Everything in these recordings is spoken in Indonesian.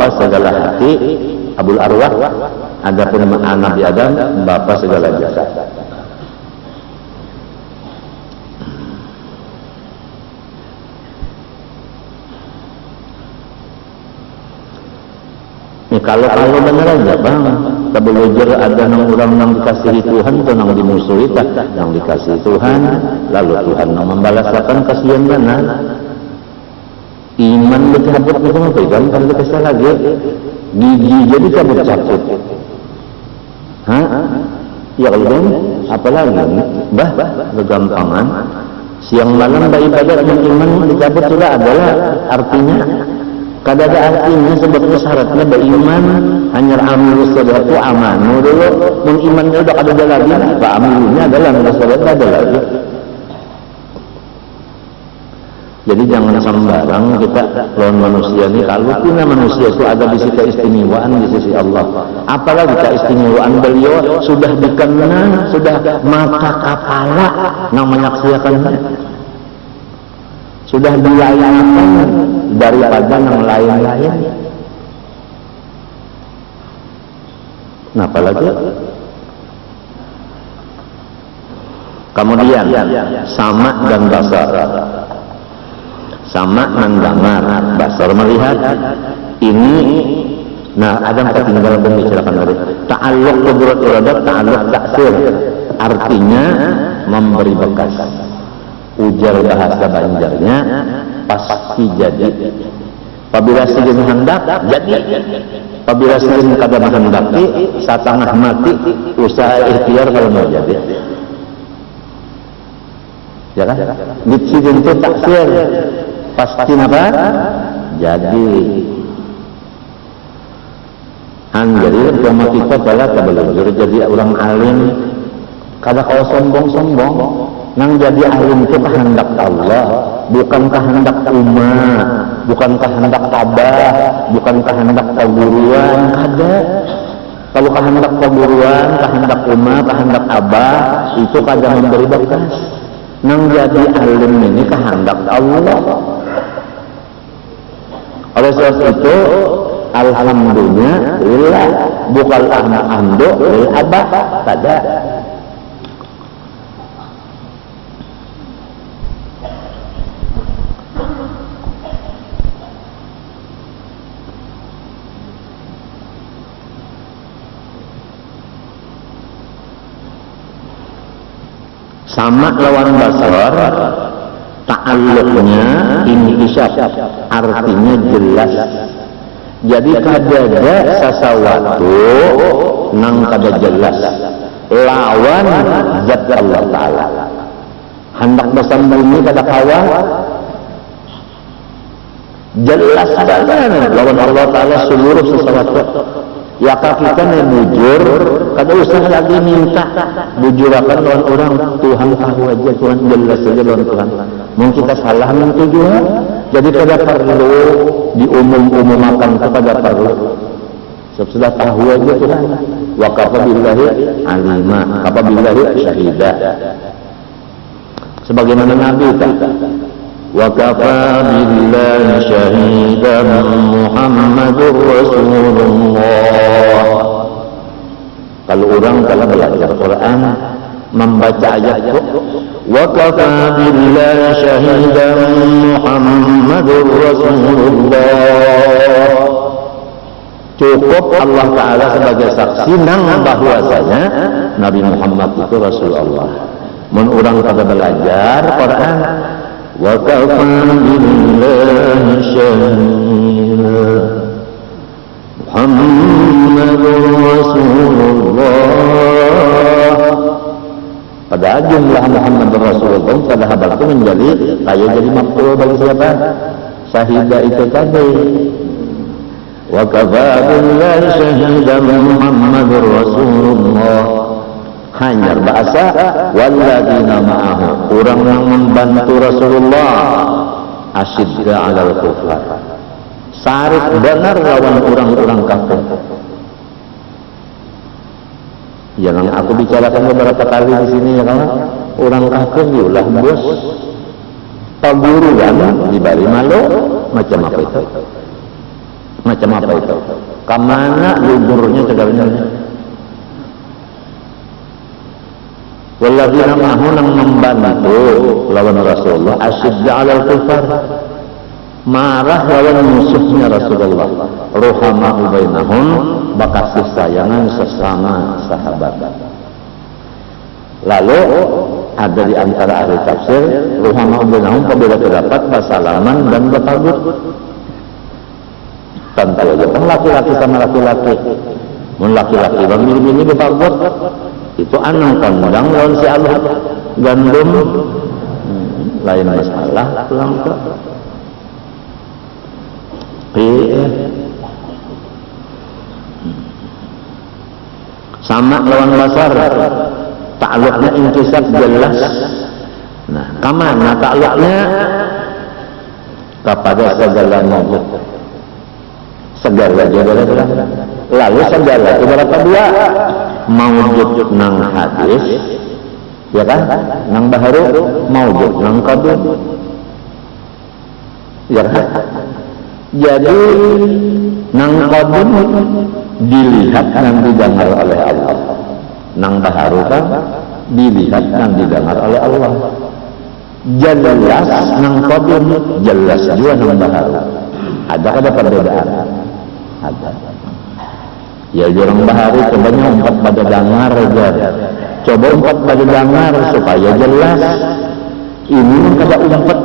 Bapa segala hati, Abul Arwah. Adapun Nabi Adam, Bapa segala jasad. Kalau bener aja bang, sebelajar ada orang yang dikasihi Tuhan atau yang dimusuhi, yang dikasihi Tuhan, lalu Tuhan yang membalaskan kasihan mana? Iman dicabut itu apa? Kan kalau dikasih lagi, gigi jadi cabut. Hah? Ya Allah, apalagi? Bah, kegampangan. Siang malam beribadah dengan iman dicabut sudah adalah artinya. Kada ada artinya sebabnya syaratnya beriman hanya amil sadaqatu amanu dulu. Mun imannya udah kada ada lagi, apa amilnya adalah amil sadaqah ada lagi. Jadi jangan sembarang kita lawan manusia ini. Kalau punya manusia itu ada di sisi keistimewaan di sisi Allah. Apalagi keistimewaan beliau sudah dikenal, sudah mata kepala yang menyaksikannya. Sudah dilayani daripada yang lain-lain. Nah, apalagi kemudian sama dan basar. Sama mendengar, basar melihat. Ini nah Adam ketinggalan membicarakan tadi. Ta'alluq qudrat iradat, ta'alluq taksir. Artinya memberi bekas. Ujar bahasa Banjarnya pasti jadi. Apabila segini hendak jadi. Apabila segini kada menghendaki satengah mati usaha ikhtiar kalau mau jadi. Ya kan? Ditsidin itu taksir. Pasti apa? Jadi. Jadi cuma kita adalah belajar jadi orang alim. Kada kau sombong-sombong. Nang jadi alim itu kehendak Allah, bukan kehendak umat, bukan kehendak abah, bukan kehendak perguruan. Kada. Kalau kehendak perguruan, kehendak umat, kehendak abah itu kada memberi bekas. Nang jadi alim ini kehendak Allah. Oleh sebab itu, alhamdulillah, bukan alhamdulillah abah, kada. Sama lawan basar, ta'alluqnya inkisyaf, artinya jelas. Jadi kadada sesuatu nang kada jelas lawan zat Allah Ta'ala. Hendak bersembunyi kada kawan, jelas banget lawan Allah Ta'ala seluruh sesuatu. Ya kita nih bujur, kada usah lagi minta bujurakan lawan orang. Tuhan tahu aja, Tuhan jelas saja lawan Tuhan. Mungkin kita salah mentujuan, jadi kada perlu diumum-umumkan, kada perlu. Sudah tahu aja Tuhan. Wa kafa billahi alima, kafa billahi syahida. Sebagaimana Nabi kata, wa kafa billahi syahidan Muhammadur Rasulullah. Kalau orang kalau belajar Quran membaca ayat itu, wa kafa billahi syahidan Muhammadur Rasulullah, cukup Allah Ta'ala sebagai saksi nang bahwasanya Nabi Muhammad itu Rasulullah. Mun orang pada belajar Quran, wa kafa billahi syahidan Muhammadur Rasulullah. Pada jumlah Muhammad Rasulullah pada habal itu menjadi kayak jadi maf'ul bagi siapa? Syahidah itu tadi. Wa kafa billahi syahidan Muhammadur Rasulullah. Hanya bahasa walladzina ma'ahu, orang yang membantu Rasulullah asyidda 'alal kufar, sarif benar lawan orang-orang kafir. Yang aku bicarakan beberapa kali di sini ya kawan, orang kafir diulah bos paguruan di Bali Malo macam apa itu. Macam apa itu? Kamana guburnya segalanya? Walladzina ma'ahu nang membantu lawan Rasulullah asyidda 'alal kufar. Marah lawan musuhnya Rasulullah. Ruhama'u bainahum, bakasih sayangan sesama sahabat. Lalu ada di antara ahli tafsir ruhama'u bainahum berbeda pendapat basalaman dan bertabut. Tentu aja kan laki-laki sama laki-laki. Mun laki-laki milih-milih bertabut itu anang kondang lawan si Allah gandum lain masalah pulang ke sama lawan basar ta'alluqnya intisab jelas. Nah, kamana ta'alluqnya kepada segala maujud, segala jadala. Lalu segala itu berapa dua? Maujud nang hadis, ya kan? Nang baharu maujud nang qadim, ya kan? Jadi nang qadim dilihat dan didengar oleh Allah, nang baharu kan dilihat dan didengar oleh Allah. Jelas nang qadim, jelas juga nang baharu. Ada perbedaan? Ada. Ya orang baharu cobanya umpat pada dengar aja. Coba umpat pada dengar supaya jelas. Ini kada umpat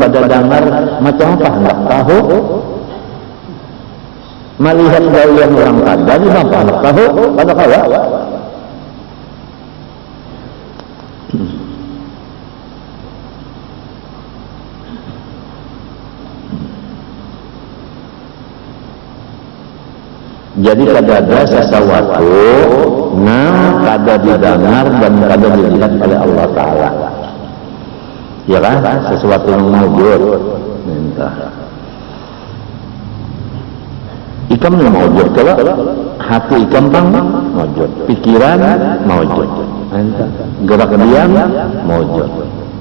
pada dengar macam apa hendak tahu. Melihat gaya orang kada di apa hendak tahu kada kawa. Jadi kada ada sesuatu yang kada didengar dan kada dilihat oleh Allah Ta'ala. Ya kan? Sesuatu yang maujud. Ikam yang maujud. Kalau hati ikam bang maujud. Pikiran maujud. Gerak diam maujud.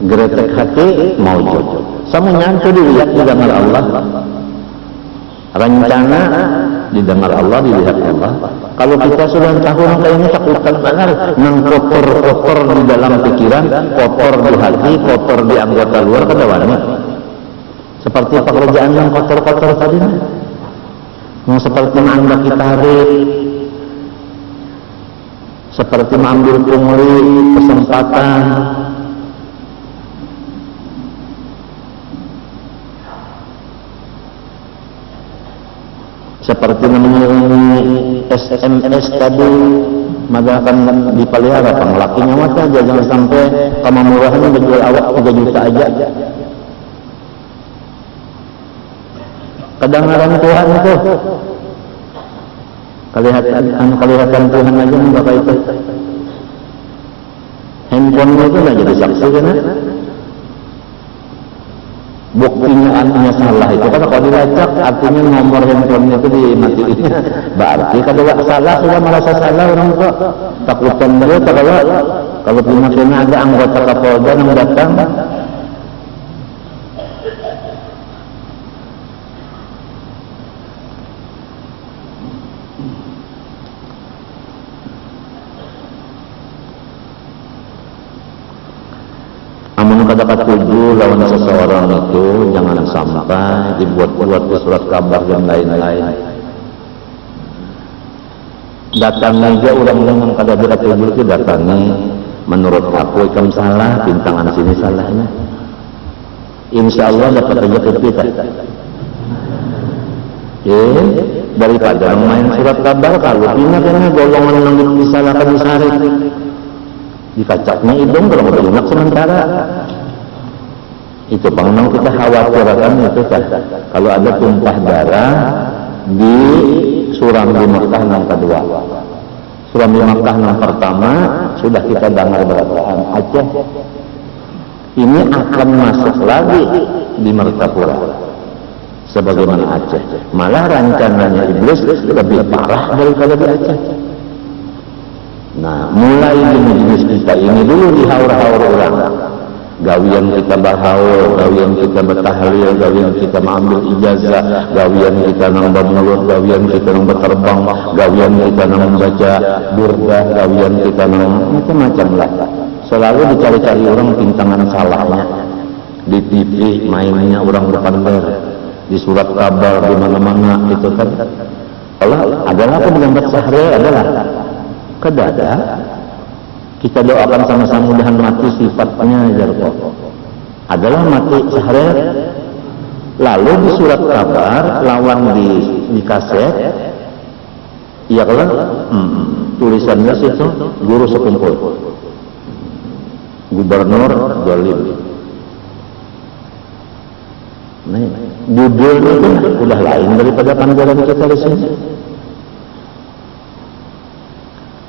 Geretek hati maujud. Semuanya itu dilihat didengar Allah. Rencana didengar Allah, dilihat Allah. Kalau kita sudah tahu angka ini takutan benar, nang kotor-kotor di dalam pikiran, kotor di hati, kotor di anggota luar, kada wani. Seperti pekerjaan yang kotor-kotor tadi, yang seperti menganggap tarik, seperti mengambil pungli kesempatan. Seperti mengiringi SMS tadi, maka akan dipelihara penglakinya mata aja, jangan sampai kamu murahannya berjual awak 3 juta aja. Kedengaran Tuhan itu, kelihatan Tuhan aja bapak itu. Handphone itu nggak jadi saksi kan? Buktinya anaknya salah itu kan kalau dilacak artinya nomor handphone itu dimatiin, berarti kalau salah sudah merasa salah orang tua takutan dia kalau dimaksudnya ada anggota Kapolda yang datang amun kada katuju lawan seseorang itu jangan sampai dibuat-buat di surat kabar dan lain-lain. Datangi aja orang-orang yang kada katuju itu datangi. Menurut aku ikam salah, bintangan sini salahnya. Insya Allah dapat aja kita. Daripada main surat kabar kalau pindah golongan yang disalahkan disarik. Dikacaknya hidung kalau mau lunak sementara itu bang kita khawatirkan itu kan kalau ada tumpah darah di suram di Mekah yang kedua, suram di Mekah yang pertama sudah kita dengar berataan Aceh, ini akan masuk lagi di Martapura sebagaimana Aceh, malah rencananya iblis lebih parah daripada di Aceh. Nah, mulai jenis kita ini dulu dihaur-haur orang. gawian kita berhaul, gawian kita bertahlil, gawian kita mengambil ijazah, gawian kita nang bermulut, gawian kita nang berterbang, gawian kita nang membaca burda, gawian kita nang macam-macam lah. Selalu dicari-cari orang pintangan salahnya. Di TV mainnya orang berpander, di surat kabar, di mana-mana itu kan. Allah adalah penyambat sahri adalah kedada. Kita doakan sama-sama mudahan mati sifatnya jarko. Adalah mati sahri. Lalu di surat kabar, lawan di kaset, iya kan? Tulisannya situ guru sekumpul. Gubernur zalim. Nih, judulnya itu udah lain daripada panggilan kita di sini.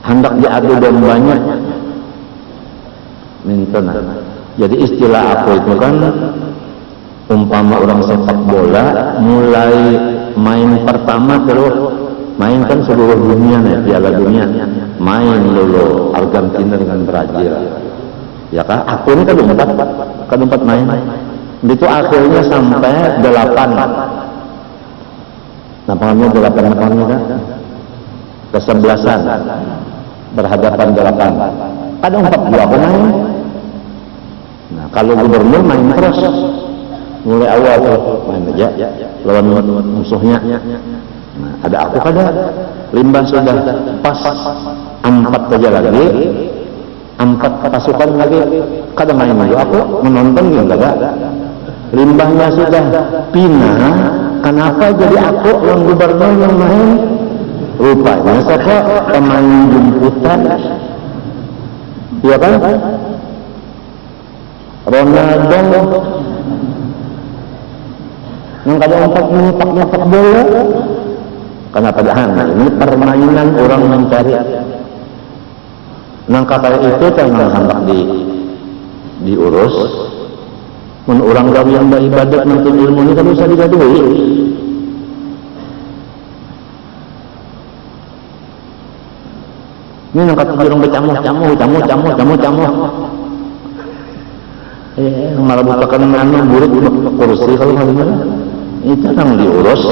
Hendak diadu dombanya, mintona. Jadi istilah aku itu kan, umpama orang sepak bola, mulai main pertama terus main kan seluruh dunia nih, Piala Dunia, main dulu Argentina dengan Brazil. Ya kan, aku ini keempat main. Itu akhirnya sampai 8. Nampaknya 8 kan? Kesebelasan berhadapan 8. Ada 42 pemain. Nah, kalau gubernur main terus, mulai awal main aja lawan musuhnya. Nah, ada aku kada, limbah sudah pas 4 saja lagi. 4 pasukan lagi, kada main lagi. Aku menonton juga kada. Limbahnya sudah pindah, kenapa jadi aku yang gubernur yang main? Rupanya siapa pemain jemputan, iya kan? Ronaldo yang kada nyepak bola. Kenapa dah? Ini permainan orang mencari. Nang kata itu jangan sampai diurus. Mun orang gawe yang beribadat nanti ilmu ini kan bisa digadui. Ini nang kata orang bercamuh. Malah bukakan anu buruk kursi kalau mana. Itu nang diurus.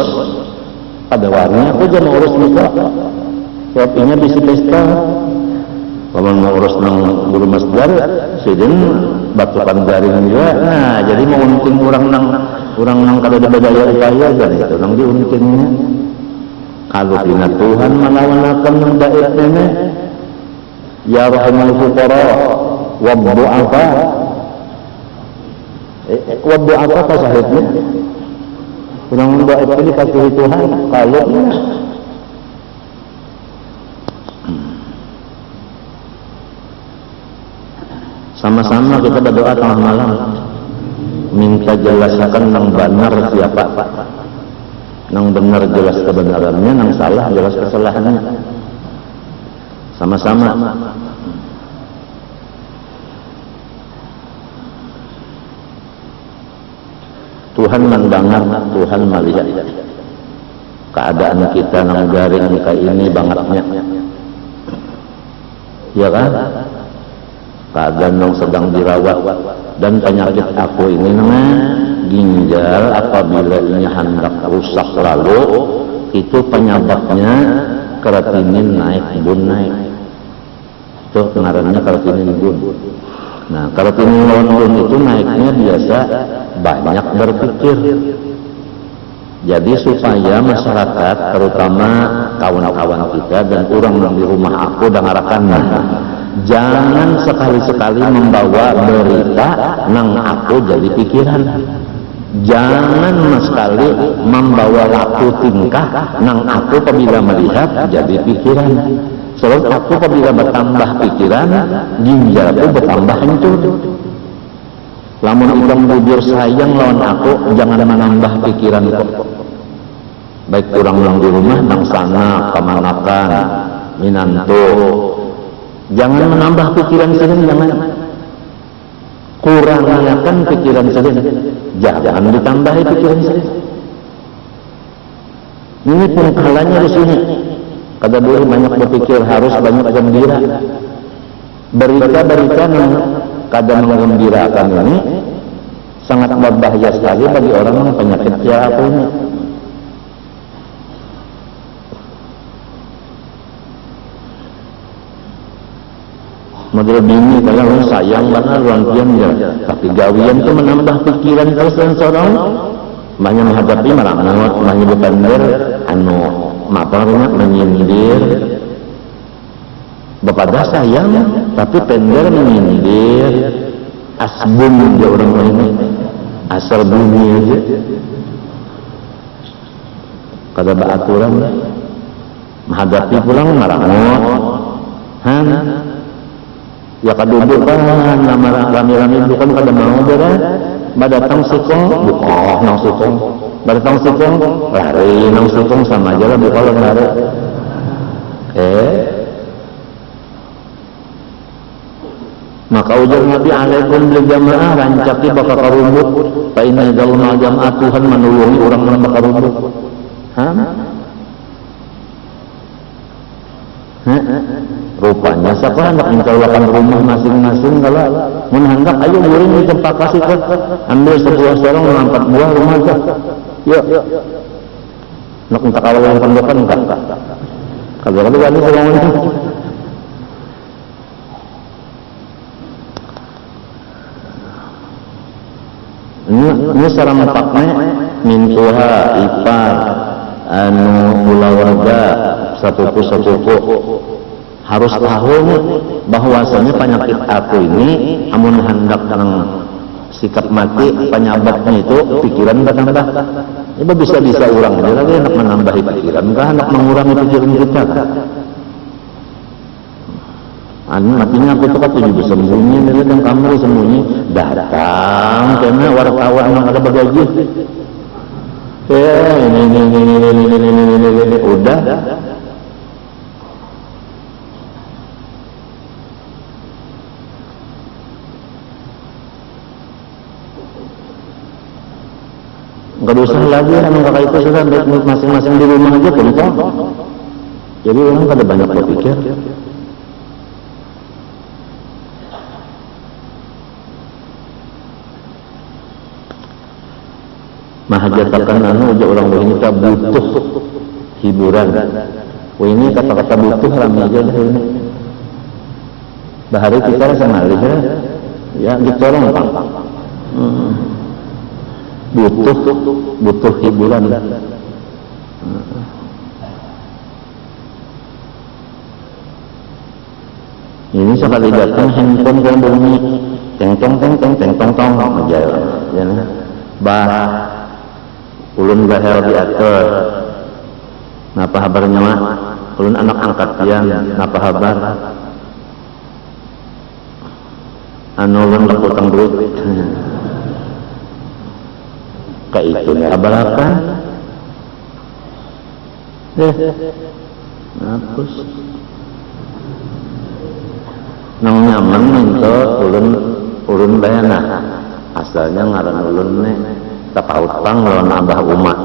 Pada warnanya aku jangan urus nikah. Kopinya bisa pesta. Kalau mau urus nang guru masdar, sidin batukan garing juga. Nah, jadi mau unting orang nang kalau ada daya upaya dan itu nang diuntingnya. Kalau dina Tuhan melawan yang daif ini, ya rahimul fuqara wa du'afa. Wa du'afa apa sahihnya? Orang daif ini kasih Tuhan kalau sama-sama kita berdoa tengah malam, minta jelaskan nang benar siapa, nang benar jelas kebenarannya, nang salah jelas kesalahannya. Sama-sama. Tuhan mendengar, Tuhan melihat keadaan kita nang garing kayak ini bangetnya, ya kan? Keadaan yang sedang dirawat dan penyakit aku ini namanya ginjal. Apabila ini hendak rusak lalu itu penyebabnya kreatinin naik, bun naik. Itu ngarannya kreatinin bun. Nah, kreatinin bun itu naiknya biasa banyak berpikir. Jadi supaya masyarakat, terutama kawan-kawan kita dan orang yang di rumah aku dengarkannya, jangan sekali-sekali membawa berita nang aku jadi pikiran. Jangan sekali membawa laku tingkah nang aku apabila melihat jadi pikiran. Sebab aku apabila bertambah pikiran, ginjalku bertambah hancur. Lamun ikam bujur sayang lawan aku, jangan menambah pikiran kok. Baik kurang di rumah, nang sana, kemanakan, minanto. Jangan menambah pikiran sering, jangan. Kurangkan pikiran sering. Jangan ditambahi pikiran sering. Ini pun kalanya di sini. Kada boleh banyak berpikir, harus banyak gembira. Berita-berita kadang menggembirakan ini sangat berbahaya sekali bagi orang yang penyakit apa ini. Model bini kalau sayang banget orang ya, tapi gawian itu menambah pikiran terus dan seorang banyak menghadapi maramot, banyak berpender, maparnya menyindir. Bapak sayang, tapi pender menyindir. Asbun dia orang ini, asal bumi aja. Kada beraturan, menghadapi pulang maramot, ya kadudukan nama rami-rami bukan kada mau beres badatang sikong bukoh nang sikong badatang sikong lari nang sikong sama aja lah bukoh lari maka ujar Nabi alaikum bil jamaah rancaki bakal karubuk fa inna dauna jamaah Tuhan menulungi orang yang bakal karubuk rupanya siapa hendak mencolokkan rumah masing-masing kalau menghendak ayo guring di tempat kasih kan ambil sebuah sarung mengangkat buah rumah aja yuk nak minta kawal yang pendokan enggak kalau gani sarungnya ini sarang paknya mintuha ipar keluarga sepupu harus tahu bahwasanya penyakit aku ini amun hendak dengan sikap mati penyebabnya itu pikiran bertambah. Itu bisa orang aja lagi hendak menambahi pikiran, enggak hendak mengurangi pikiran kita kan. Matinya aku tuh tujuh bersembunyi dari dalam kamar sembunyi datang karena wartawan yang ada bagaji. Ini udah. Nggak usah lagi kakak itu sudah masing-masing di rumah aja contoh. Jadi orang kada banyak berpikir. Mahajatakan aja orang begini kita butuh hiburan. Ini kata-kata butuh ramai aja ini. Bahari kita sama lihat ya gitu orang apa? Butuh hiburan. Ini sekali datang handphone kan bunyi teng tong aja ya. Ulun bahel diatur. Napa kabarnya mah? Ulun anak angkat pian, napa kabar? Ulun lek utang duit. Kayak itu kabar apa? Hapus. Nang nyaman minta ulun bayana. Asalnya ngaran ulun nih tapautang lawan abah umat.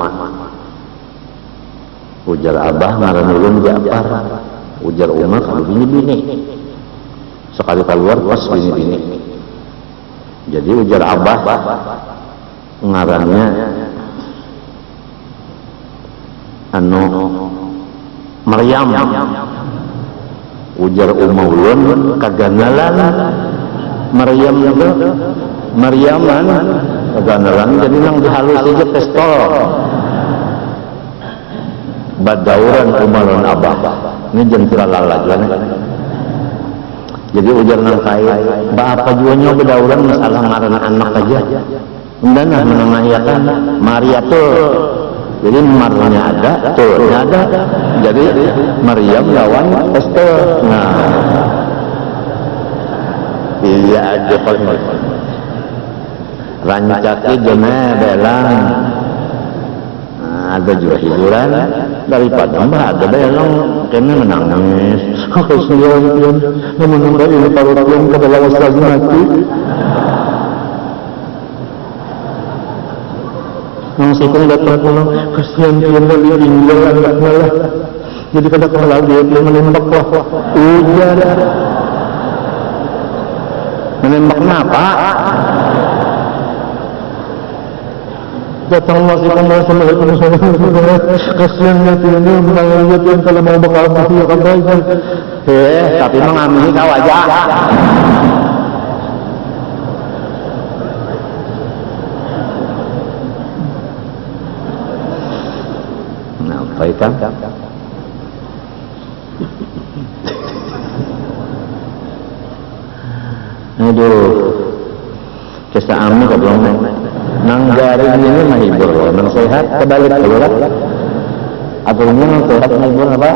Ujar abah ngaran ulun Ja'far. Ujar umat kalau bini-bini. Sekali keluar pas bini-bini. Jadi ujar abah ngarannya Maryam. Ujar ulun kaganalan Maryam itu Maryaman kaganalan jadi nang dihalus aja pistol badauran umalan abah ini jentira lalajuan jadi ujar nang kaya apa juanya badauran masalah ngaran anak aja undana menengahiakan Maria tuh jadi marnya ada tuhnya ada jadi Maryam lawan pistol iya aja kalau rancaki jemaah belang ada juga hiburan daripada mbak ada belang kena menangis kasihan namun ini parotian kepada ustaz mati yang sikung datang pulang kasihan dia tinggal anaknya lah jadi kada kalau dia menembak lah ujar Menembak kenapa? Datang masih kembali sama kasihan yatimnya menangani yatim kalau mau bakal masih akan baik. Tapi mengamini kau aja. Nah, baik kan? Aduh, kisah Ami kok belum nang garing ini menghibur loh, nang sehat kebalik keluar. Aturannya nang sehat menghibur apa?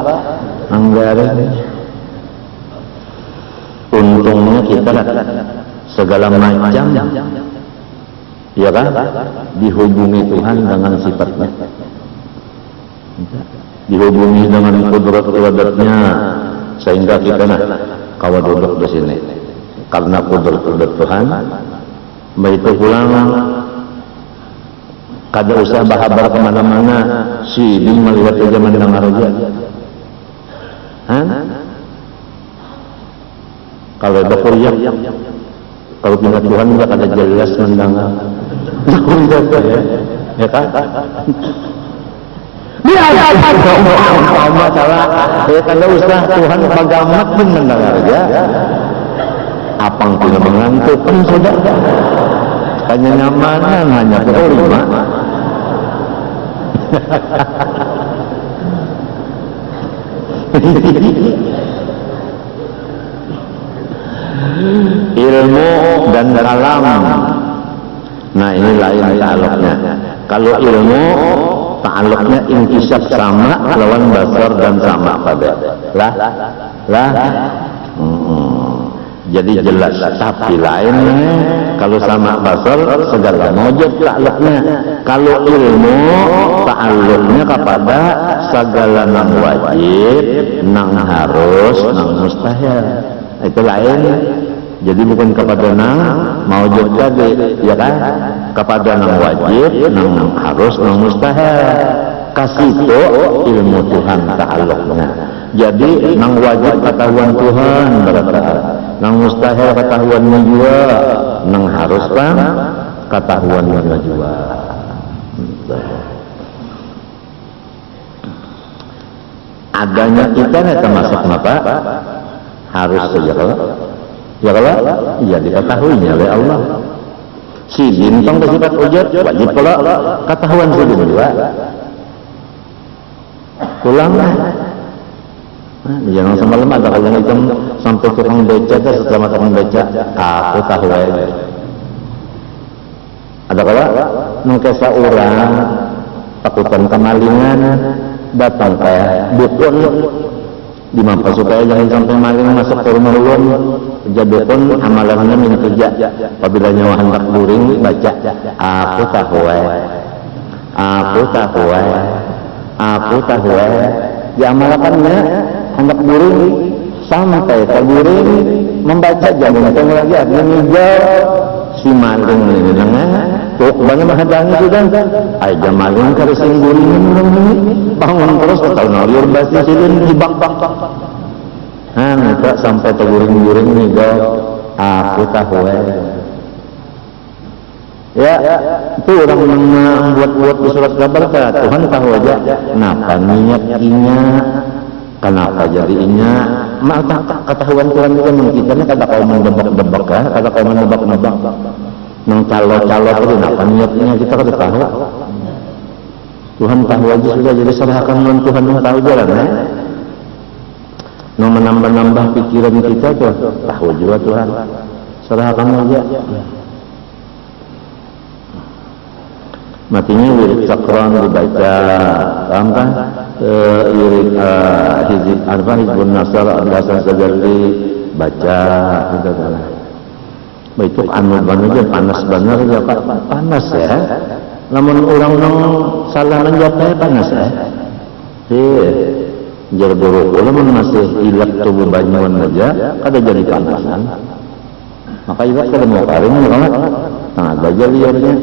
Nang garing. Untungnya kita segala macam, ya kan? Dihubungi Tuhan dengan sifatnya, dihubungi dengan kudrat iradatnya, sehingga kita kalau duduk di sini karena kudrat Tuhan. Begitu pulang kada usah bahabar kemana-mana, si Ding melihat aja mandang aja. Kalau ada kuliah, kalau pindah Tuhan nggak ada jelas mandang. Ya kan? Masalah, kada usah Tuhan bagamat pun mandang aja. Apang tidak mengantuk pun sudah. Hanya nyamanan, hanya kelima. Ilmu dan kalam. Nah ini lain ta'aluknya. Kalau ilmu ta'aluknya inkisab sama lawan basar dan sama pada. Lah. Jadi jelas, tapi lain kalau sama basar segala mujud ta'aluknya. Kalau ilmu ta'aluknya kepada segala nang wajib, nang harus, nang mustahil. Itu lain. Jadi bukan kepada nang mujud tadi, ya kan? Kepada nang wajib, nang harus, nang mustahil. Kasih itu ilmu Tuhan ta'aluknya. Jadi nang wajib ketahuan Tuhan berkata, nang mustahil ketahuannya juga, nang harus kan ketahuannya juga. Adanya kita termasuk apa? Harus saja kalau, ya kalau, ya diketahuinya oleh Allah. Si bintang bersifat wujud wajib kalau ketahuan si juga. Pulanglah. Jangan semalam ada kalau itu sampai tukang beca, setelah tukang beca, aku tahu aja. Ada kalau mengkesa orang takutan kemalingan datang kayak dukun dimampu supaya jangan sampai maling masuk ke rumah ulun. Dukun amalannya minta apabila nyawa hendak buring baca aku tahu diamalkannya hendak buring sampai terburing membaca jangan lagi mengejar si maling ini tuh banyak menghadangi sudah aja maling karesin buringin bangun terus atau naliur basi silin jibak minta sampai terburing-buring nih aku tahu ya itu orang yang buat di surat kabar Tuhan tahu aja kenapa niatnya, kenapa jadinya. Maka ketahuan Tuhan itu mengkitanya kata kau mendebak-debak ya, kata kau mendebak-nebak nang calo-calo itu kenapa niatnya kita kada tahu. Tuhan tahu aja sudah, jadi serahkan dengan Tuhan yang tahu jalan ya. Nang menambah-nambah pikiran kita tuh tahu juga Tuhan, serahkan aja. Matinya wirid sakran dibaca, paham kan? Wirid Hizbun Nasr Al-Hasan Sajarli baca gitu kan. Itu anu banget panas bener ya Pak, panas ya. Namun orang salah menjawabnya panas ya. Jar buruk, namun masih ilat tubuh banyuan aja, kada jadi panasan. Maka ilat kada mau karing ya kan? Tengah aja liarnya.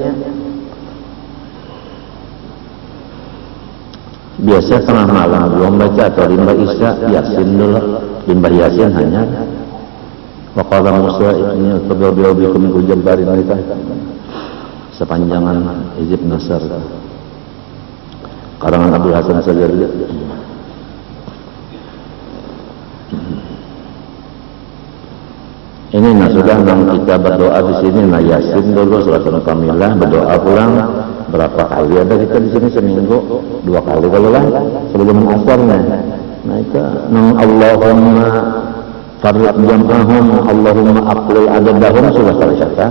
Biasa tengah malam belum baca atau limbah isya yasin dulu, limbah yasin hanya Wa qala Musa inni atabi'u bikum min jabbarin nikah. Sepanjangan Hizib Nasr. Karangan Abdul Hasan Sajari. Ini sudah kita berdoa di sini, Yasin dulu, surat Al-Kamilah, berdoa pulang berapa kali ada kita di sini seminggu 2 kali kalau lah sebelum asarnya. Nah itu Allahumma farriq jam'ahum, Allahumma aqlil adadahum sudah selesai.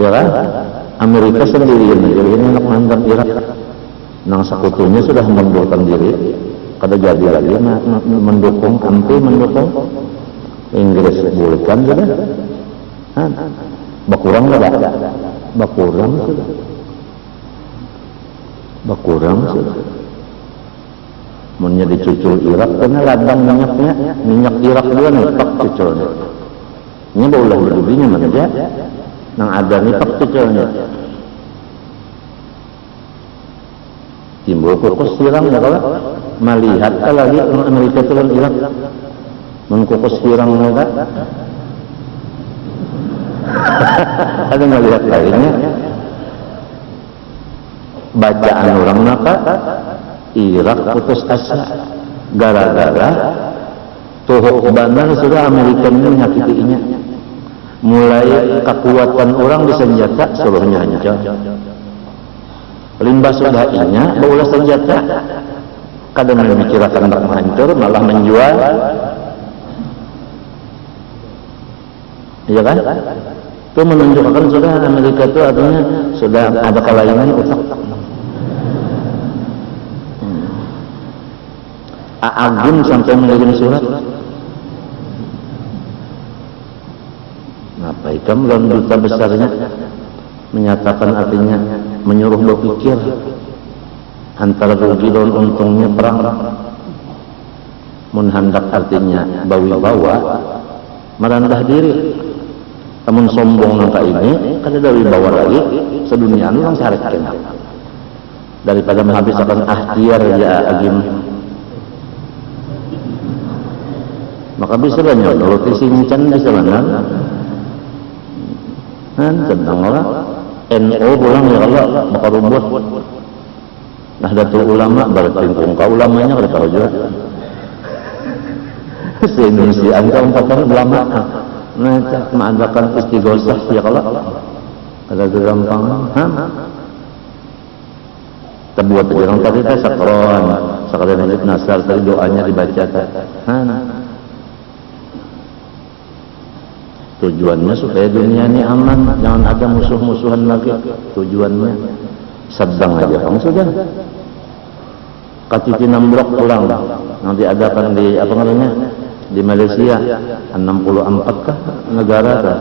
Ya kan? Amerika sendirian aja ini anak mantan Irak. Nang sekutunya sudah mengundurkan diri, kada jadi lagi mendukung, anti mendukung. Inggris bukan sudah, berkurang nggak? Berkurang sudah, berkurang sudah. Menjadi cucul Irak, karena ladang minyaknya, minyak Irak juga nih, pak cuculnya. Ini boleh berdubinya mana aja, nang ada nih pak cuculnya. Timbul kukus sirang ya kalau melihat lagi Amerika turun Irak. Mengkukus pirang mereka. Ada melihat lainnya. Bacaan orang maka Irak putus asa gara-gara tuhuk bandar sudah Amerika ini menyakitinya. Mulai kekuatan orang di senjata seluruhnya hancur. Limbah sudah inya baulah senjata. Kadang memikirkan tak hancur malah menjual. Iya kan? Itu menunjukkan sudah Amerika itu artinya sudah ada kelainan otak. Agim sampai mengirim surat. Apa itu dalam duta besarnya menyatakan artinya menyuruh berpikir antara rugi dan untungnya perang. Menhandak artinya bawi-bawa merendah diri. Namun sombong nangka ini, kada dari bawah lagi, sedunia orang sarekin. Daripada menghabiskan akhtiar ya agim. Maka bisa banyak, nuruti sincan bisa mana? Tentang orang, NO pulang ya Allah, maka rubuh. Nahdlatul Ulama, bertingkung ka ulamanya kada tahu juga. Se-Indonesia angka 4 ulama. Nah, mengadakan istighosah ya kalau ada gampang, terbuat orang tadi teh sakron, sakron Hizib Nasr tadi doanya dibaca teh. Tujuannya supaya dunia ini aman, jangan ada musuh-musuhan lagi. Tujuannya sedang aja kan sudah. Katipi 6 blok pulang, nanti adakan di apa namanya? Di Malaysia 64 kah negara kah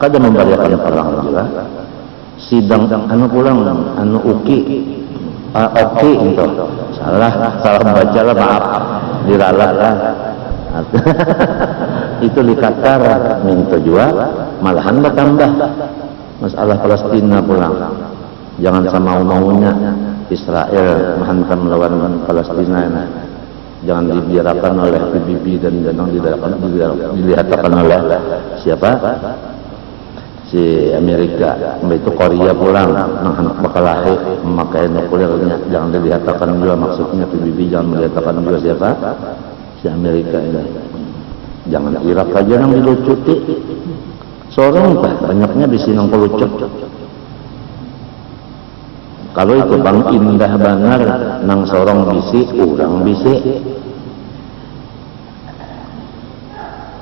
kada membayarkan perang juga sidang anu pulang anu uki oki itu salah baca lah maaf diralat lah itu di Qatar minta juga malahan bertambah masalah Palestina pulang jangan sama maunya Israel menghantam melawan Palestina ini. Jangan dibiarkan oleh PBB dan jangan dilihatkan oleh siapa? Si Amerika. Itu Korea pulang, anak bakal lahir memakai nuklirnya. Jangan dilihatkan juga maksudnya PBB, jangan melihatkan juga siapa? Si Amerika ini. Jangan Irak aja yang dilucuti. Seorang banyaknya di sini yang pelucut. Kalau itu bang indah banget nang sorong bisi, urang bisi.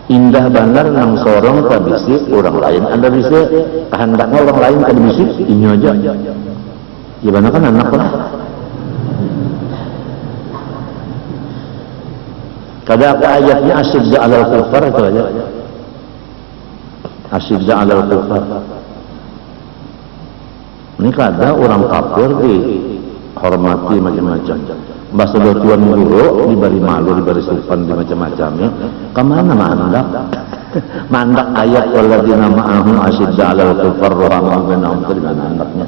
Indah banget nang sorong ka bisi, orang lain ada bisi. Kehendaknya orang lain ka bisi, ini aja. Gimana kan anak lah. Kada apa ayatnya asyidda alal kufar itu aja. Asyidda alal kufar. Ini kada orang kafir dihormati macam-macam. Bahasa tuan guru diberi malu, diberi sopan, di macam-macamnya. Kemana mandak? Mandak ayat walladzina ma'ahum asyidda 'alal kufar rahama'un bainahum, itu di mana mandaknya?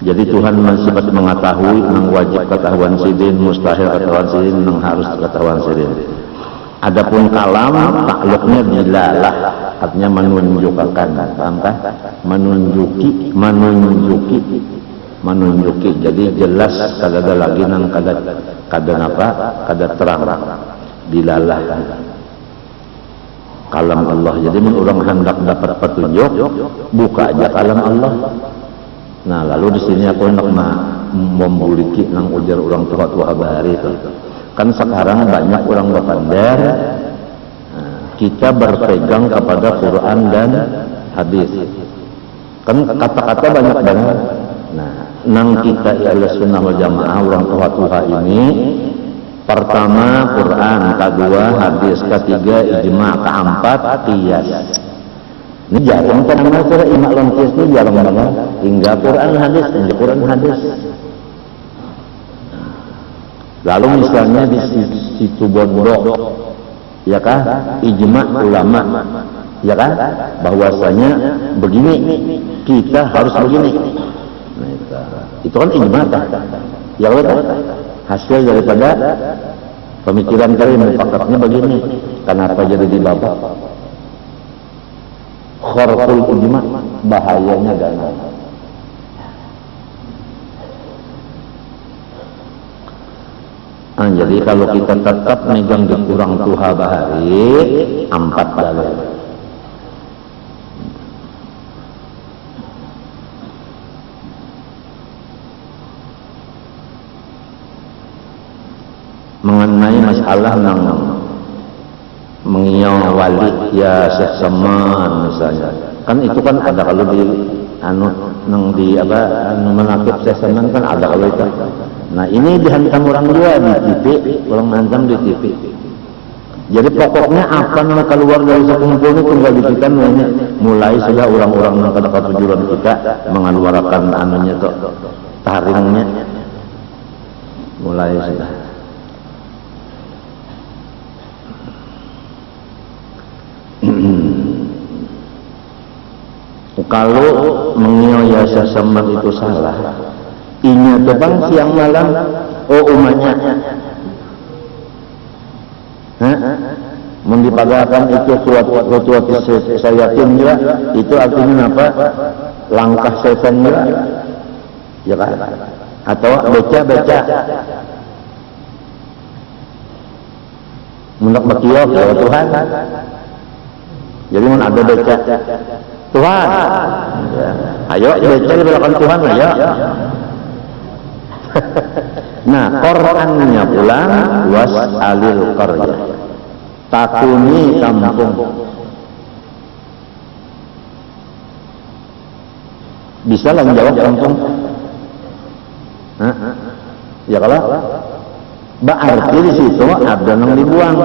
Jadi Tuhan sifat mengetahui, nang wajib ketahuan sidin, mustahil ketahuan sidin, nang harus ketahuan sidin. Adapun kalam takluknya dilalah, artinya menunjukkan, pahamkah? Menunjuki. Jadi jelas kada ada lagi nang kada terang. Dilalah. Kalam Allah. Jadi orang hendak dapat petunjuk, buka aja kalam Allah. Nah, lalu di sini aku hendak membuliki nang ujar orang tua-tua bahari itu. Kan sekarang banyak orang berpandar, kita berpegang kepada Quran dan hadis. Kan kata-kata banyak banget. Nah, nang kita ialah sunnah wal jamaah orang tua-tua ini, pertama Quran, kedua hadis, ketiga ijma, keempat qiyas. Ini jarang kan nama cara imak lontis ini jarang banget. Hingga Quran hadis. Lalu misalnya di situ Bondo, ya kan, ijma ulama, ya kan, bahwasanya begini, kita harus begini. Nah, itu kan ijma, ya kan, hasil daripada pemikiran kalian mufakatnya begini. Kenapa jadi dibabak? Kharqul ijma, bahayanya dana. Nah, jadi kalau kita tetap megang di kurang tuha bahari, 4 dalil. Mengenai masalah nang mengiang wali ya Syekh Saman misalnya, kan itu kan ada kalau di nang di menakib Syekh Saman kan ada kalau itu. Nah, ini dihantam orang juga di TV, orang menghantam di TV. Jadi pokoknya apa yang keluar dari sekumpul itu tinggal dikitakan, mulai sudah orang-orang yang kedekat tujuan kita mengeluarkan anunya tuh taringnya, mulai sudah. Kalau mengiaya semen itu salah, inya tebang siang malam, oh umatnya, mendipagakan itu kuat sayatin juga, itu artinya apa? Langkah setan juga, ya kan? Atau baca, mendak berkiok ya Tuhan. Jadi mana ada baca Tuhan, ayo baca di belakang Tuhan, ayo. Nah, Qurannya pulang was alil qarya, takuni kampung. Bisa lah menjawab kampung? Ya kalau berarti di situ ada yang dibuang.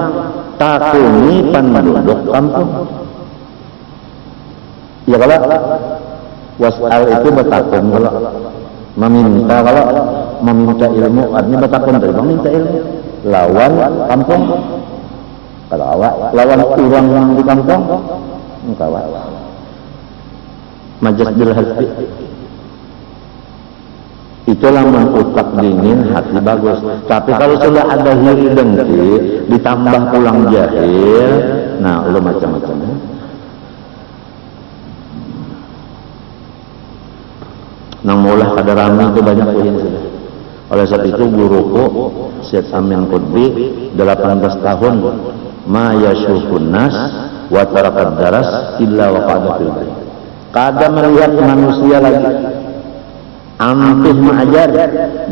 Takuni penduduk kampung. Ya kalau wasal itu bertakun, kalau meminta ilmu artinya bertakun dari meminta ilmu. Lawan kampung, kalau awak lawan orang yang di kampung, engkau majas bil hati. Itulah mengutak dingin, hati bagus. Tapi kalau sudah ada hiri dengki, ditambah pulang jahil, nah lo macam-macam. Nang mulah kada rami itu banyak poin sudah. Oleh sebab itu guruku Syekh Amin Qutbi 18 tahun ma yashufun nas wa tarakad daras illa wa qada fil bayt. Kada melihat manusia lagi. Ampih mengajar,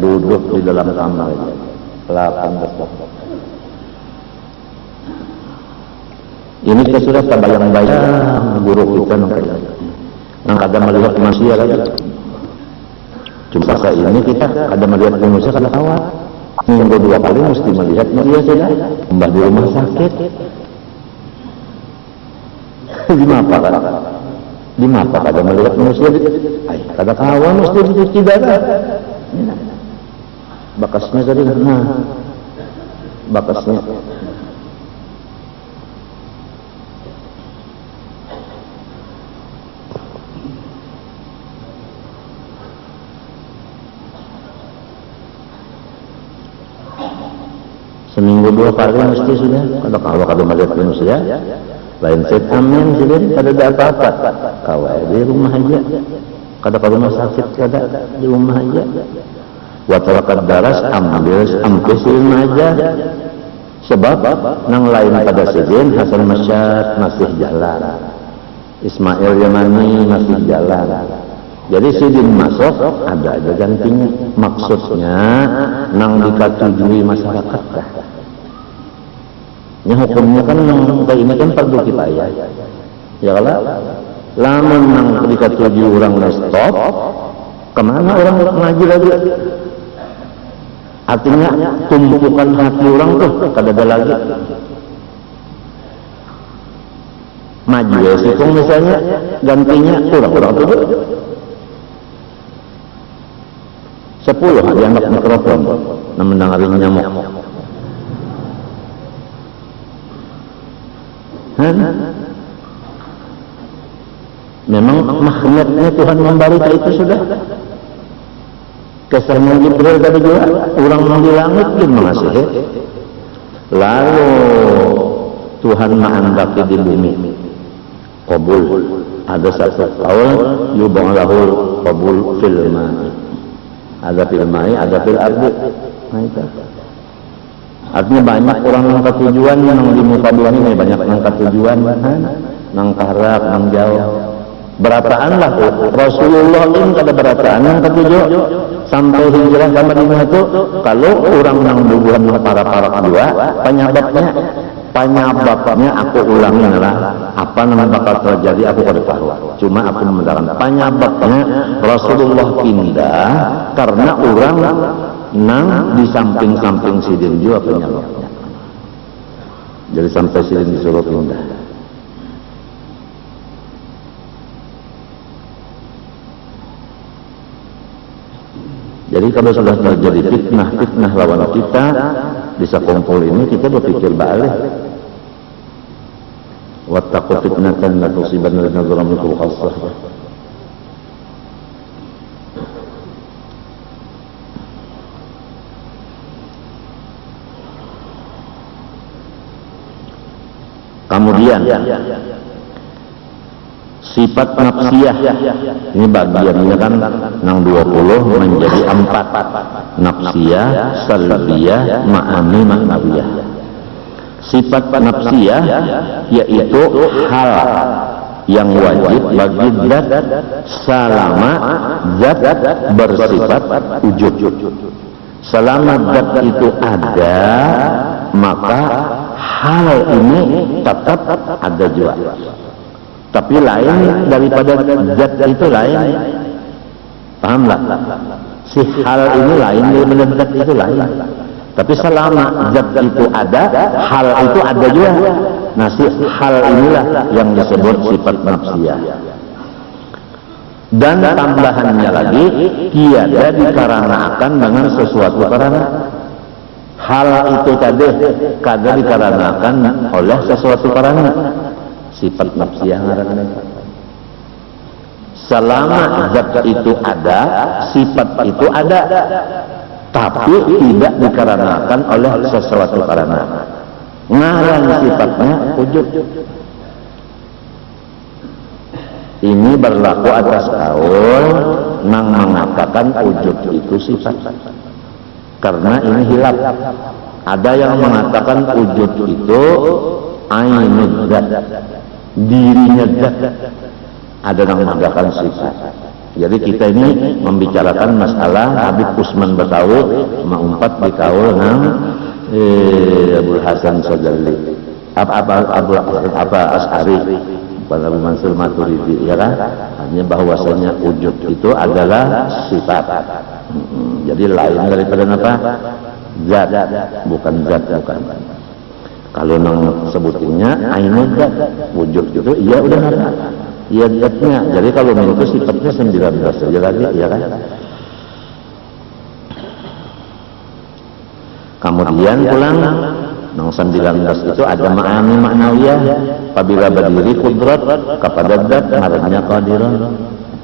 duduk di dalam kamar aja. 18 tahun. Ini kita sudah terbayang-bayang guru kita nang kada melihat manusia lagi. Cuma saat ini kita ada melihat manusia kada kawat. Minggu 2 kali mesti melihat manusia sudah. Mbah di rumah sakit. Di mapa kan? Di mapa kada melihat manusia. Kada kawan mesti dicuci darah. Bakasnya tadi, bakasnya. Seminggu 2 kali mesti sudah. Kalau melihat manusia, lain set amin sudah kada ada apa-apa. Kawai di rumah aja. Kada ke rumah sakit kada di rumah aja. Wa tarakat daras ambil ampis di rumah aja. Sebab nang lain pada sidin Hasan Masyad masih jalan, Ismail Yamani masih jalan. Jadi sidin masuk ada aja gantinya. Maksudnya nang dikatujui masyarakat dah. Ini hukumnya kan nang ini kan fardu kifayah. Ya kalau lamun nang dikatujui orang stop, kemana orang ngaji lagi? Artinya tumpukan hati orang tuh kada ada lagi. Majelis itu misalnya gantinya kurang tuh 10 dianggap mikrofon nah mendengarin nyamuk. Memang makhluknya Tuhan membarika itu sudah. Kesannya Jibril tadi juga orang di langit dia mengasihi. Lalu Tuhan menghendaki di bumi qabul. Ada satu qaul yubang lahul qabul fil ma'i. Ada fil ma'i, ada fil ardi. Nah itu. Artinya banyak orang yang tujuan yang di muka bumi ini banyak yang tujuan, nang karak, nang jauh. Berataan lah Rasulullah ini kada berataan yang ketujuh sampai hijrah ke Madinah itu. Kalau orang nang bubuhan para kedua penyebabnya aku ulangi lah apa nama bakal terjadi aku kada tahu, cuma aku menerangkan penyebabnya Rasulullah pindah karena orang nang di samping sidin juga penyebabnya. Jadi sampai sidin disuruh pindah. Jadi kalau sudah terjadi fitnah lawan kita bisa kumpul ini, kita berpikir balik. Wattaqu fitnatan la tusibanna alladziina zalamu minkum khassah. Kemudian sifat nafsiyah ini bagiannya kan nang 20 menjadi 4. Nafsiyah, salbiyah, ma'ani, ma'nawiyah. Sifat nafsiyah yaitu hal yang wajib bagi zat selama zat bersifat wujud. Selama zat itu ada, maka hal ini tetap ada juga. Tapi lain daripada zat itu lain. Pahamlah? Si hal ini lain daripada zat itu lain. Tapi selama zat itu ada, hal itu ada juga. Nah, si hal inilah yang disebut sifat nafsiyah. Dan tambahannya lagi, tiada dikarenakan dengan sesuatu karena. Hal itu tadi kada dikarenakan oleh sesuatu karena. Sifat nafsiyah ngaranna. Selama zat itu ada, sifat itu ada, tapi tidak dikarenakan oleh sesuatu karena. Ngaran sifatnya wujud. Ini berlaku atas kaul nang mengatakan wujud itu sifat. Karena ini hilaf. Ada yang mengatakan wujud itu ainul zat, dirinya zat. Ada yang mengatakan sifat. Jadi kita ini membicarakan masalah Habib Usman Batawi mengumpat di kaul nang Abul Hasan Sadali, apa As'ari, pada Abu Mansur Maturidi, ya kan? Hanya bahwasanya wujud itu adalah sifat. Jadi lain daripada apa? Zat, bukan zat, bukan. Kalau nang sebutinnya ainul zat, wujud itu iya udah ada. Iya zatnya. Jadi kalau itu sifatnya 19 saja lagi, ya kan? Kemudian pulang nang 19 itu ada ma'ani ma'nawiyah. Apabila berdiri kudrat kepada zat ngarannya qadirun.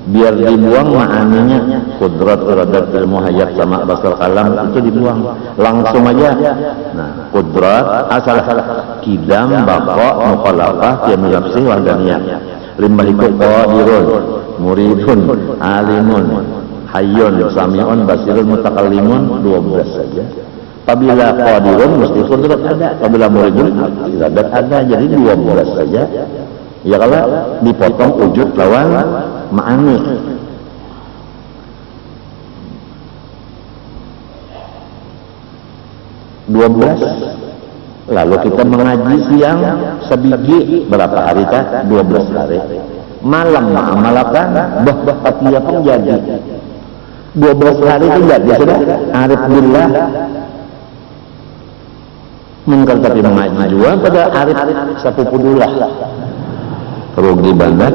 biar dibuang ma'aninya, kudrat, iradat, ilmu, hayat, sama, basar, kalam, itu dibuang langsung aja. Nah, kudrat asal kidam, baqa, mukhalafah, tiamul nafsi, wahdaniyah, limbahiku qadirun, muridun, alimun, hayyun, sami'un, basirun, mutakallimun, 12 saja. Apabila qadirun mesti kudrat ada, apabila muridun iradat ada, jadi 12 saja. Ya kalau dipotong wujud lawan ma'ani. Lalu kita mengaji siang sebiji berapa hari kah? 12 hari. Malam ma'amalakan bah dia pun jadi 12 hari itu jadi sudah arif billah. Mungkin tapi mengaji juga pada arif sapupudulah rugi banget.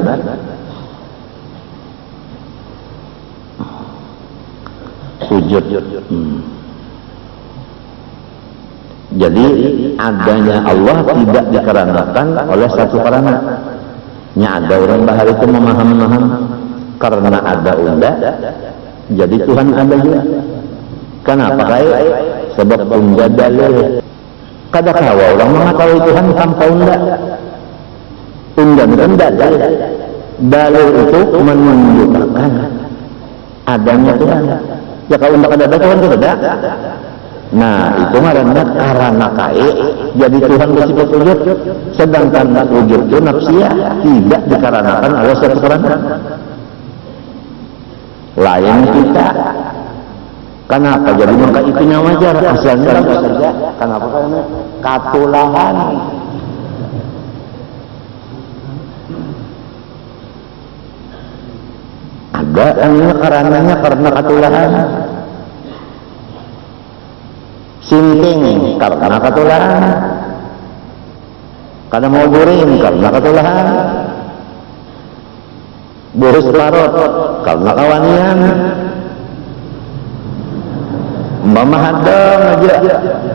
Sujud. Jadi adanya Allah tidak dikarenakan oleh satu karena. Nya ada orang bahari itu memaham karena ada unda, jadi Tuhan ada juga. Kenapa? Sebab unda dalil. Kadang-kadang orang mengetahui Tuhan tanpa unda. Unda dalil. Dalil itu menunjukkan adanya Tuhan. Ya kalau unda ada Tuhan itu ada. Nah itu marahnya karena jadi Tuhan bersifat wujud, sedangkan wujud itu nafsiyah tidak dikarenakan oleh satu karena lain kita. Kenapa? Jadi maka itunya wajar, asalnya bagus saja. Kenapa? Karena katulahan. Ada karenanya karena katulahan. Sinting karena katulahan, kada mau guring karena katulahan, boros parot karena kawanian, mama hadang aja,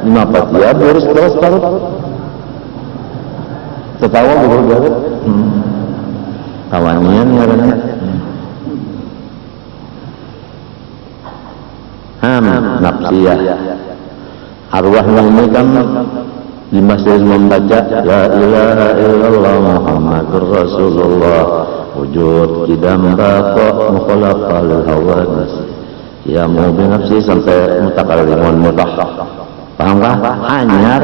lima patia boros parot, tertawa boros kawanian ngaranya, nafsiyah. Arwah ini kan di masjid membaca La ilaha illallah Muhammadur Rasulullah wujud kidam baqa mukhalafah lil hawadis ya mu binafsi sampai mutakallimun mutah. Paham kah? Hanyar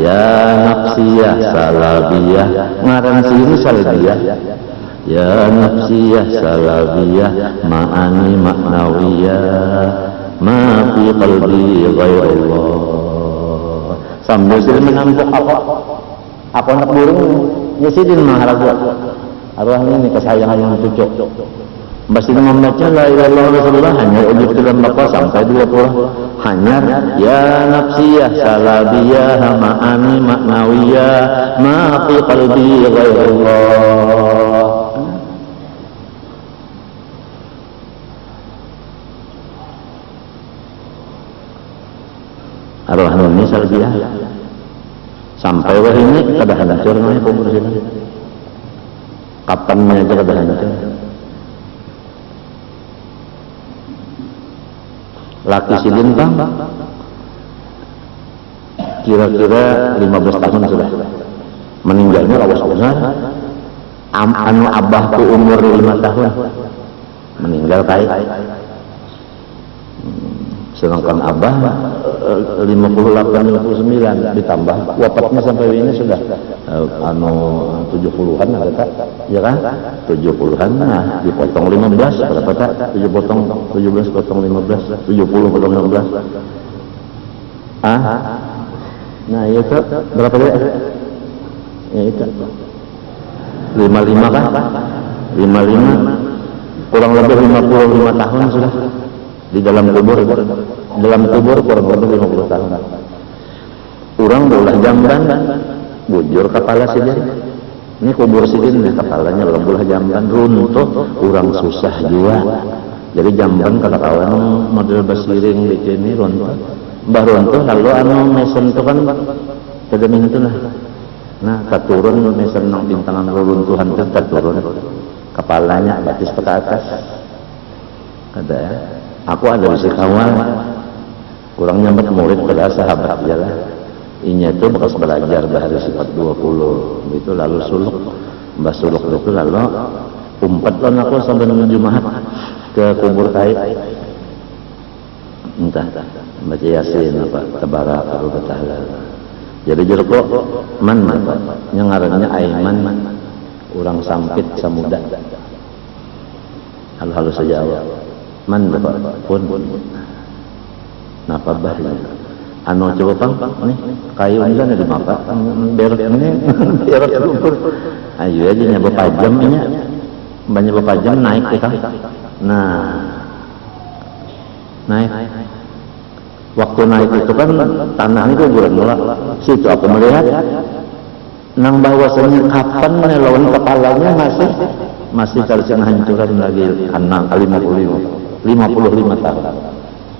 ya nafsiyah salabiyah ngaran sini salabiyah ya nafsiyah salabiyah ma'ani maknawiyah ma fi qalbi ghairullah. Sambil sini menampuk apa anak burung nyesidin mahal buat arwah ini kesayangan yang cucuk masih membaca la ilaha illallah Rasulullah hanya ujub dalam baqa sampai 20 hanyar ya nafsiyah salabiyah ma'ani maknawiyah ma fi qalbi ghairullah. Arwah ini salbiah sampai wah ini kada hancur namanya kubur sini. Kapannya aja kada hancur. Laki si lintang kira-kira 15 tahun sudah meninggalnya lawas besar. Anu abahku umur 5 tahun meninggal kait. Sedangkan abah 58-59 ditambah wafatnya sampai ini sudah 70-an ada tak? Ya kan? 70-an nah dipotong 15 berapa tak? 7 potong 17 potong 15 70 potong 15 nah itu berapa dia? Ya itu 55 kan? 55 kurang lebih 55 tahun sudah di dalam kubur kurang lebih 50 tahun. Orang berulah jamban bujur kepala sidin ini kubur sidin kepalanya berulah jamban runtuh orang susah juga jadi jamban kata kawan model basiring di sini runtuh mbah runtuh lalu anu mesen itu kan tidak mintu lah nah katurun mesen nang bintangan runtuhan itu katurun kepalanya batis ke atas. Kata ya, aku ada di Sikawal, kurang nyampe murid pada sahabat aja lah. Inya itu bekas belajar bahari sifat 20 itu lalu suluk, mbah suluk itu lalu umpat kan aku sampai Jumat ke kubur Taib. Entah baca Yasin apa tabarak atau ta'ala. Jadi jeruk man yang ngarannya Aiman, orang sampit samuda. Hal-hal saja man pun napa bahnya anu coba pang nih kayu ini kan di mapa berok ini berok kubur ayo aja nya bepajam nya banyak bepajam naik kita nah naik waktu naik itu kan tanahnya kuburan mulak situ aku melihat nang bahwasanya kapan lawan kepalanya masih tersiang hancuran lagi anak 55 tahun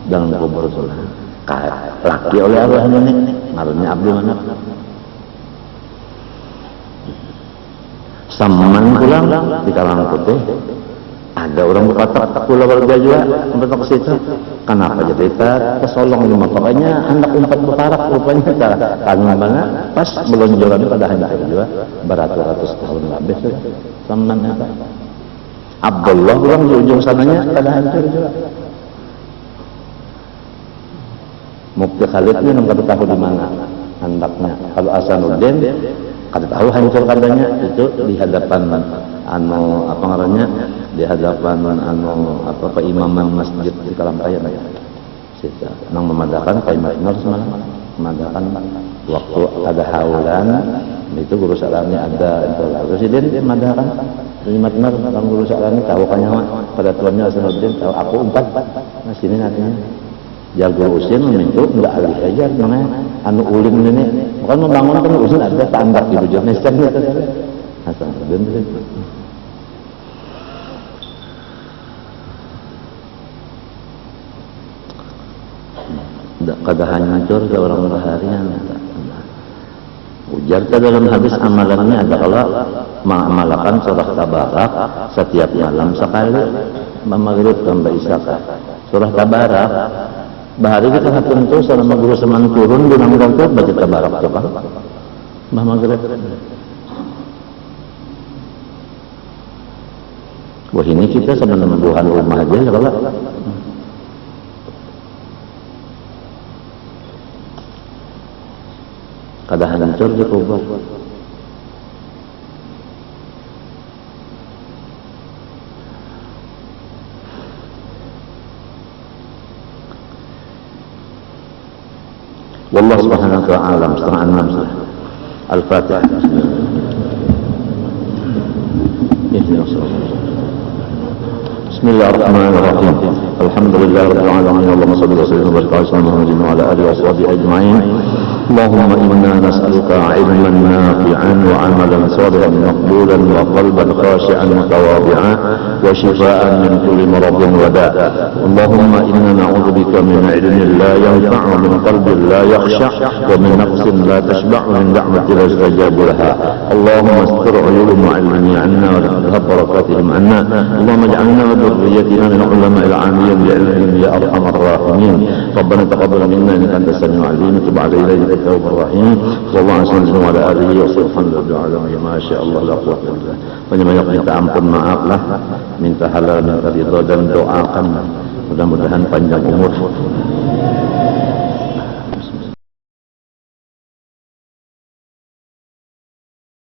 dalam kubur Rasulullah laki oleh Allah ini ngarannya Abdul Manaf Saman pulang di Kalang Putih ada orang berkata pulau warga juga untuk ke situ kenapa jadi kita kesolong lima pokoknya hendak umpat berparak rupanya karena banget pas melonjoran pada hendak juga beratus-ratus tahun lebih Saman itu Abdullah pulang di ujung sananya pada hancur juga Mukti Khalidnya nggak tahu di mana hendaknya. Kalau Hasanuddin kada tahu hancur kadanya itu di hadapan anu apa ngarannya di hadapan anu apa imaman masjid di Kalamkaya ya. Situ nang memadakan kalimat nur semalam memadakan waktu ada haulan itu guru salami ada itu presiden dia memadakan kalimat nur orang guru salami tahu kanyawa pada tuannya Hasanuddin tahu aku umpat nah sini nantinya jago usin memintu enggak alih aja namanya anu ulim ini bukan membangun kan usin ada tambak di bujur nescan gitu asal bener kada hancur ke orang baharian ujar ke dalam hadis amalannya ada kalau mengamalkan surah tabarak setiap malam sekali maghrib tambah isya surah tabarak bahari kita tentu selama guru seman turun di nang kantor baca tabarak coba bah maghrib wah ini kita sebenarnya bukan rumah aja ya kalau kada hancur di kubur والله سبحانه وتعالى setengah 6 Al-Fatihah Bismillahirrahmanirrahim Alhamdulillah Rabbil Alamin Allahumma salli wa sallim wa barik ala Muhammadin wa ala alihi wa sahbihi ajma'in Allahumma inna nas'aluka ilman nafi'an wa amalan salihan maqbulan wa qalban khashi'an mutawadi'an wa shifaan min kulli maradin wa da' Allahumma inna na'udzu bika min ilmin la yanfa'u min qalbin la yakhsha' wa min nafsin la tashba'u min da'watin la yustajabu laha Allahumma astur 'uyuban mu'allimina 'anna wa dhhab barakatihim 'anna Allahumma ij'alna wa dhurriyyatina min ulama'il 'amilin bi'ilmihim ya arhamar rahimin Rabbana taqabbal minna innaka antas samiul 'alim tub 'alaina innaka التواب الرحيم صلى الله عليه وسلم وعلى آله وصحبه ما شاء الله لا قوة إلا بالله banyak-banyak minta ampun maaf lah minta halal minta ridho dan doakan mudah-mudahan panjang umur